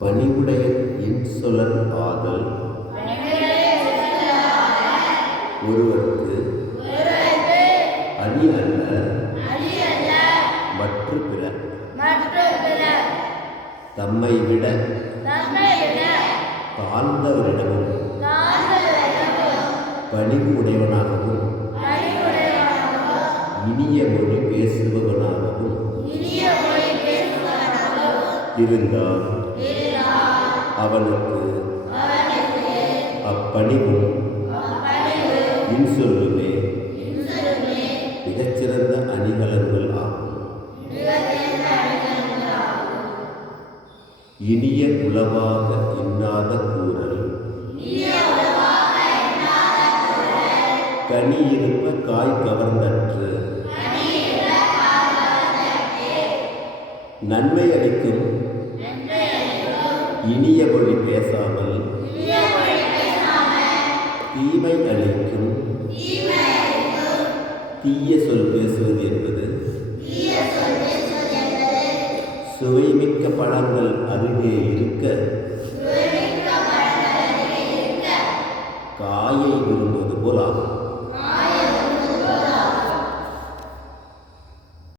பணிவுடைய இன்சொலர் ஆதல் ஒருவருக்கு அணி அல்ல மற்ற பிற தம்மை விட தாழ்ந்தவரிடமும் பணிவு உடையவனாகவும் இனிய மொழி பேசுபவனாகவும் இருந்தால் அவனுக்கு அப்பணிவும் இன்சொல்லுமே மிகச்சிறந்த அணிகலன்கள் ஆகும். இனிய உளவாக இன்னாத கூறல் கனி இருப்ப காய் கவர்ந்தற்று நன்மை அளிக்கும் இனிய மொழி பேசாமல் தீமை அளிக்கும் தீய சொல் பேசுவது என்பது சுவைமிக்க பழங்கள் அருகே இருக்க